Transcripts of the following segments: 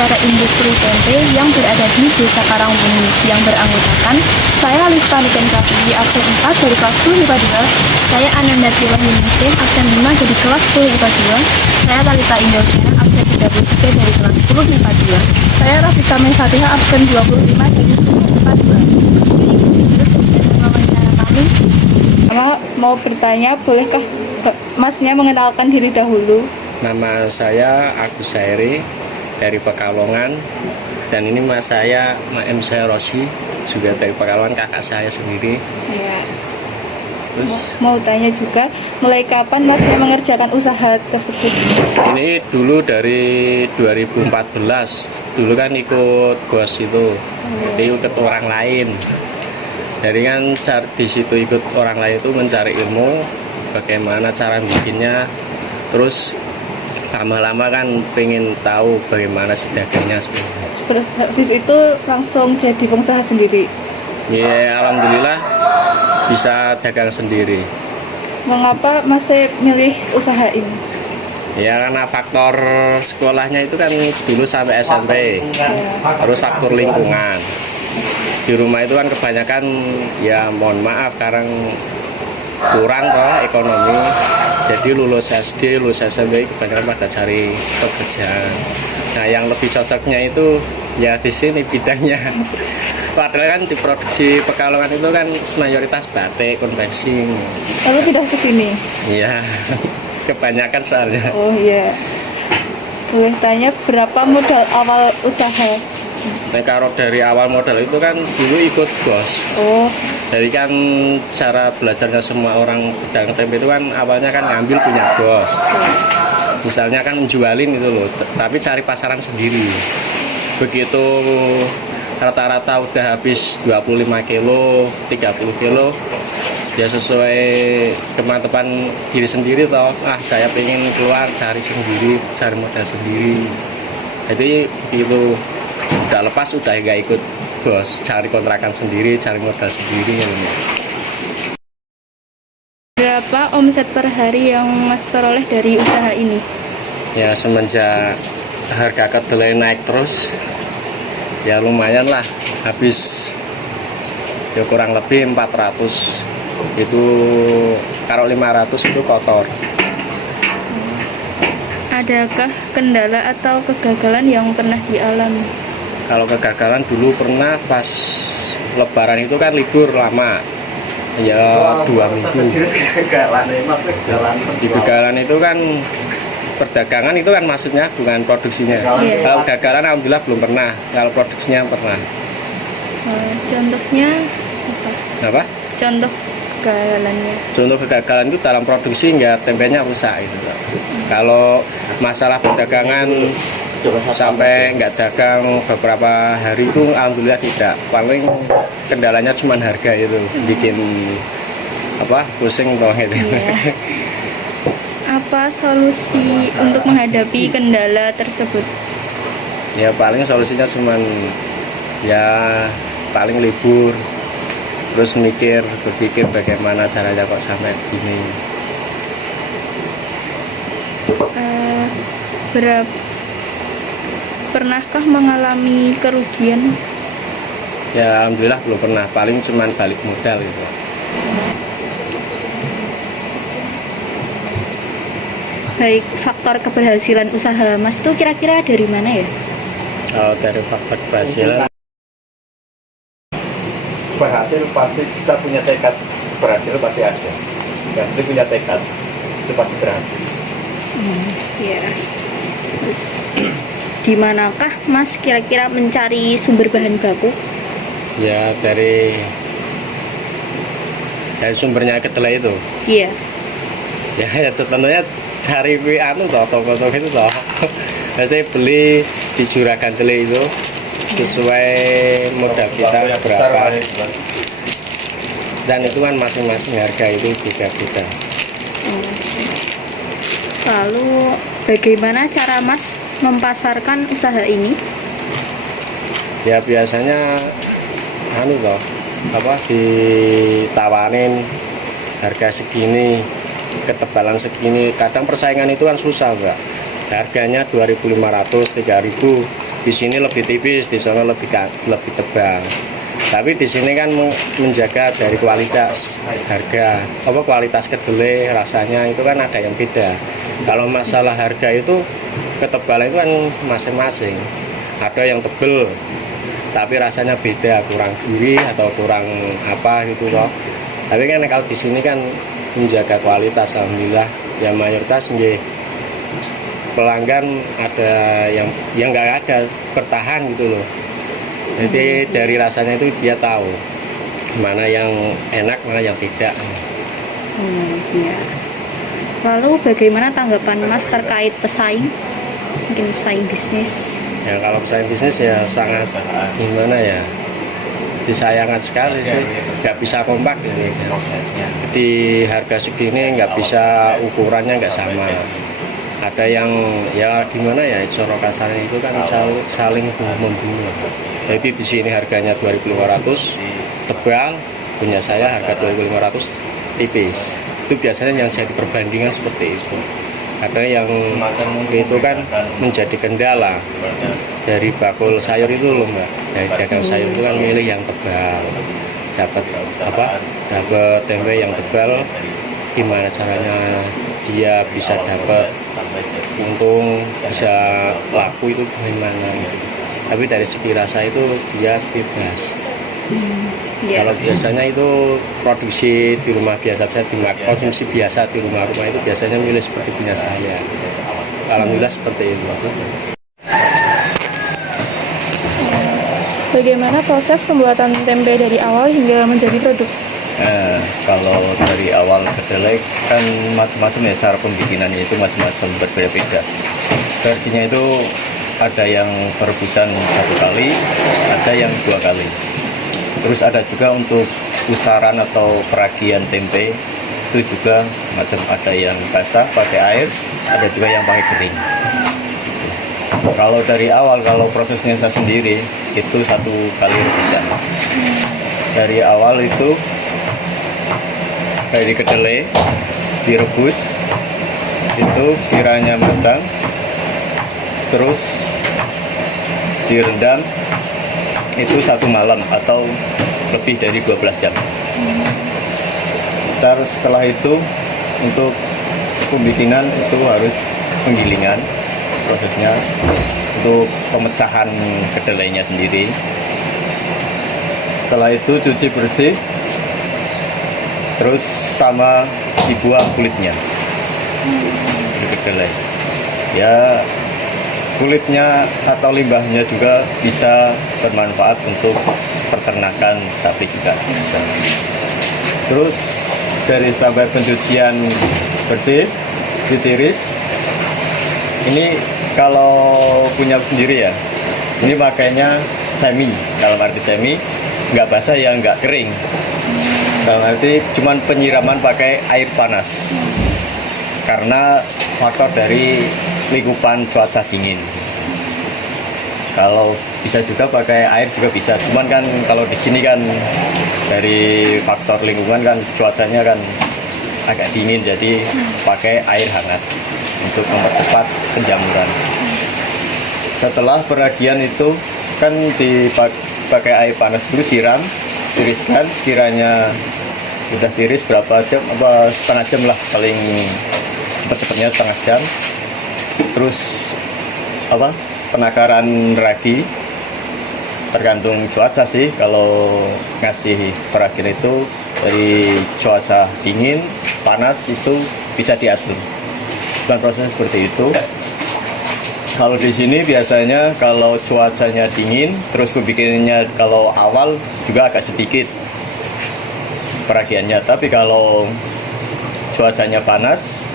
secara industri tempe yang berada di Desa Karangmuni yang beranggotakan saya Lista Niken Pratiwi absen 4 dari kelas 10 IPA 2, saya Ananda Tiwan Yuningsih absen 5 dari kelas 10 IPA 2, saya Talita Indonesia absen 33 dari kelas 10 IPA 2, saya Rafika Mesatiha absen 25 dari 10 IPA 2. Wawancara kami. Mau bertanya, bolehkah Masnya mengenalkan diri dahulu? Nama saya Agus Sairi dari Pekalongan, dan ini mas saya M. Rosi juga dari Pekalongan, kakak saya sendiri. Ya. Terus Mau tanya juga, mulai kapan Masnya mengerjakan usaha tersebut? ini dulu dari 2014, dulu kan ikut bos itu, jadi ikut orang lain. Jadi kan di situ ikut orang lain itu mencari ilmu bagaimana cara bikinnya, terus lama-lama kan pengen tahu bagaimana sih dagangnya sebenarnya. Habis itu langsung jadi pengusaha sendiri? Ya alhamdulillah bisa dagang sendiri. Mengapa masih milih usaha ini? Ya karena faktor sekolahnya itu kan dulu sampai SMP, terus faktor lingkungan. Di rumah itu kan kebanyakan, ya mohon maaf sekarang kurang toh ekonomi, jadi lulus SD, lulus SMP kebanyakan pada cari pekerjaan. Nah yang lebih cocoknya itu ya di sini bidangnya. Padahal kan di produksi Pekalongan itu kan mayoritas batik, konveksi. Lalu pindah ke sini? Iya, kebanyakan soalnya. Oh iya. Boleh tanya berapa modal awal usaha? Nah kalau dari awal modal itu kan dulu ikut bos. Oh. Jadi kan cara belajarnya semua orang pedagang tempe itu kan awalnya kan ngambil punya bos. Misalnya kan jualin gitu loh, tapi cari pasaran sendiri. Begitu rata-rata udah habis 25 kilo, 30 kilo, ya sesuai kemampuan diri sendiri toh. Saya pengen keluar cari sendiri, cari modal sendiri. Jadi itu udah lepas, udah nggak ikut bos, cari kontrakan sendiri, cari modal sendiri. Berapa omset per hari yang Mas peroleh dari usaha ini? Ya semenjak harga kedelai naik terus, ya lumayan lah, habis ya kurang lebih 400. Itu kalau 500 itu kotor. Adakah kendala atau kegagalan yang pernah dialami? Kalau kegagalan dulu pernah pas Lebaran itu kan libur lama, ya 2 minggu. Di kegagalan itu kan perdagangan itu kan maksudnya bukan produksinya. Kalau kegagalan alhamdulillah belum pernah. Kalau produksinya pernah. Contohnya apa? Apa? Contoh kegagalannya. Contoh kegagalan itu dalam produksi nggak tempenya rusak gitu. Kalau masalah perdagangan sampai nggak dagang beberapa hari itu alhamdulillah tidak. Paling kendalanya cuma harga itu, bikin pusing toh gitu. Yeah. Apa solusi untuk menghadapi kendala tersebut? Ya paling solusinya cuma ya paling libur, terus berpikir bagaimana caranya kok sampai gini. Pernahkah mengalami kerugian? Ya alhamdulillah belum pernah, paling cuman balik modal gitu. Baik, faktor keberhasilan usaha Mas itu kira-kira dari mana ya? Kalau dari faktor keberhasilan, berhasil pasti kita punya tekad, berhasil pasti ada. Yang penting punya tekad, itu pasti berhasil. Ya. Terus di manakah Mas kira-kira mencari sumber bahan baku? ya dari sumbernya kedelai itu. Iya. Ya contohnya cari toko-toko itu toh. Biasanya beli di juragan kedelai itu sesuai modal kita berapa. Dan itu kan masing-masing harga itu beda-beda. Lalu bagaimana cara Mas mempasarkan usaha ini? Ya biasanya ditawarin harga segini, ketebalan segini. Kadang persaingan itu kan susah, Mbak. Harganya 2.500, 3.000, Di sini lebih tipis, di sana lebih tebal. Tapi di sini kan menjaga dari kualitas harga, kualitas kedelai, rasanya itu kan ada yang beda. Kalau masalah harga itu ketebalan itu kan masing-masing. Ada yang tebel, tapi rasanya beda, kurang gurih atau kurang apa gitu loh. Tapi kan kalau di sini kan menjaga kualitas, alhamdulillah. Ya mayoritas nggih pelanggan ada yang nggak ada bertahan gitu loh. Jadi dari rasanya itu dia tahu mana yang enak, mana yang tidak. Ya. Lalu bagaimana tanggapan Mas terkait pesaing? Mungkin pesaing bisnis. Ya kalau pesaing bisnis ya sangat gimana ya, disayangkan sekali sih. Nggak bisa kompak ini. Di harga segini nggak bisa, ukurannya nggak sama. Ada yang ya gimana ya, cara kasarnya itu kan saling membunuh. Jadi di sini harganya 2.500 tebal, punya saya harga 2.500 tipis. Itu biasanya yang jadi perbandingan seperti itu. Ada yang itu kan menjadi kendala dari bakul sayur itu loh Mbak. Dari dagang sayur itu kan milih yang tebal, dapat dapat tempe yang tebal. Gimana caranya dia bisa dapat untung, bisa laku itu gimana? Tapi dari segi rasa itu dia bebas. Kalau biasanya itu produksi di rumah biasa, konsumsi biasa di rumah itu biasanya milih seperti punya saya. Alhamdulillah seperti itu. Bagaimana proses pembuatan tempe dari awal hingga menjadi produk? Kalau dari awal kedelai kan macam-macam ya, cara pembikinannya itu macam-macam, berbeda-beda. Versinya itu ada yang perebusan 1 kali, ada yang 2 kali. Terus ada juga untuk pusaran atau peragian tempe, itu juga macam, ada yang basah pakai air, ada juga yang pakai kering. Kalau dari awal, kalau prosesnya saya sendiri itu 1 kali rebusan. Dari awal itu dari kedelai direbus itu sekiranya matang, terus direndam itu 1 malam atau lebih dari 12 jam. Terus setelah itu untuk pembikinan itu harus penggilingan prosesnya untuk pemecahan kedelainya sendiri. Setelah itu cuci bersih, terus sama dibuang kulitnya dari kedelai. Ya kulitnya atau limbahnya juga bisa bermanfaat untuk peternakan sapi juga bisa. Terus dari sampai pencucian bersih ditiris. Ini kalau punya sendiri ya, ini pakainya semi, dalam arti semi, nggak basah ya nggak kering. Dalam arti cuman penyiraman pakai air panas karena faktor dari lingkupan cuaca dingin. Kalau bisa juga pakai air juga bisa, cuman kan kalau di sini kan dari faktor lingkungan kan cuacanya kan agak dingin, jadi pakai air hangat untuk mempercepat penjamuran. Setelah peragian itu kan dipakai air panas dulu, siram, tiriskan, kiranya udah tiris berapa jam, apa setengah jam lah, paling cepatnya setengah jam. Terus penakaran ragi tergantung cuaca sih. Kalau ngasih peragian itu dari cuaca dingin, panas itu bisa diatur. Dan proses seperti itu. Kalau di sini biasanya kalau cuacanya dingin, terus pembikinannya kalau awal juga agak sedikit peragiannya. Tapi kalau cuacanya panas,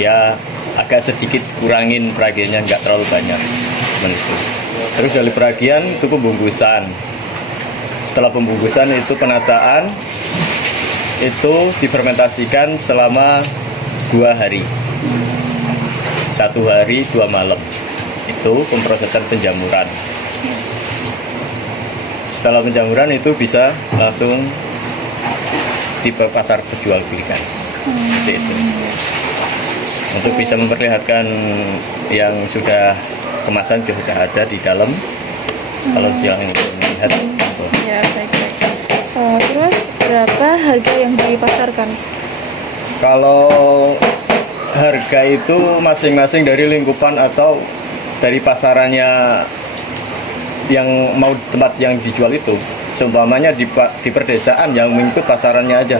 ya agak sedikit kurangin peragiannya, nggak terlalu banyak. Terus dari peragian itu pembungkusan. Setelah pembungkusan itu penataan, itu difermentasikan selama 2 hari. 1 hari 2 malam. Itu pemprosesan penjamuran. Setelah penjamuran itu bisa langsung di pasar perjualbelikan. Seperti itu. Untuk bisa memperlihatkan yang sudah kemasan juga ada di dalam. Kalau siang ini lihat, Ya, baik-baik. Terus berapa harga yang dipasarkan? kalau harga itu masing-masing dari lingkupan atau dari pasarannya yang mau tempat yang dijual itu. Seumpamanya di perdesaan yang mengikut pasarannya aja.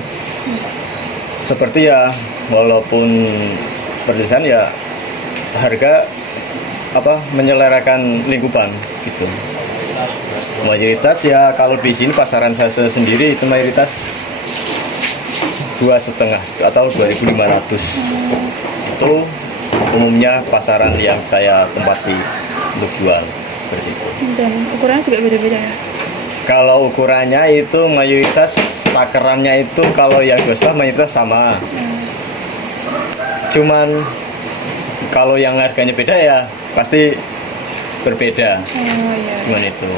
Seperti ya, walaupun perdesaan ya harga menyelerakan lingkupan gitu. Mayoritas ya kalau di sini pasaran saya sendiri itu mayoritas 2,5 atau 2.500. Itu umumnya pasaran yang saya tempati untuk jual seperti itu. Dan ukurannya juga beda-beda ya? Kalau ukurannya itu mayoritas takerannya itu kalau yang 2,5 mayoritas sama. Cuman kalau yang harganya beda ya pasti berbeda. Oh iya. Cuman itu.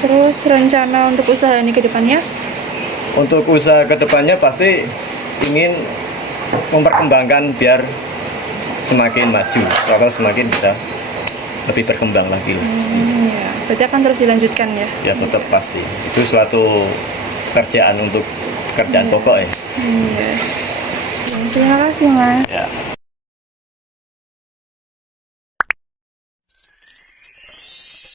Terus rencana untuk usaha ini ke depannya? Untuk usaha kedepannya pasti ingin memperkembangkan biar semakin maju atau semakin bisa lebih berkembang lagi. Ya, berarti akan terus dilanjutkan ya? Ya tetap pasti. Itu suatu kerjaan untuk pekerjaan pokok ya. Iya. Terima kasih Mas. Ya.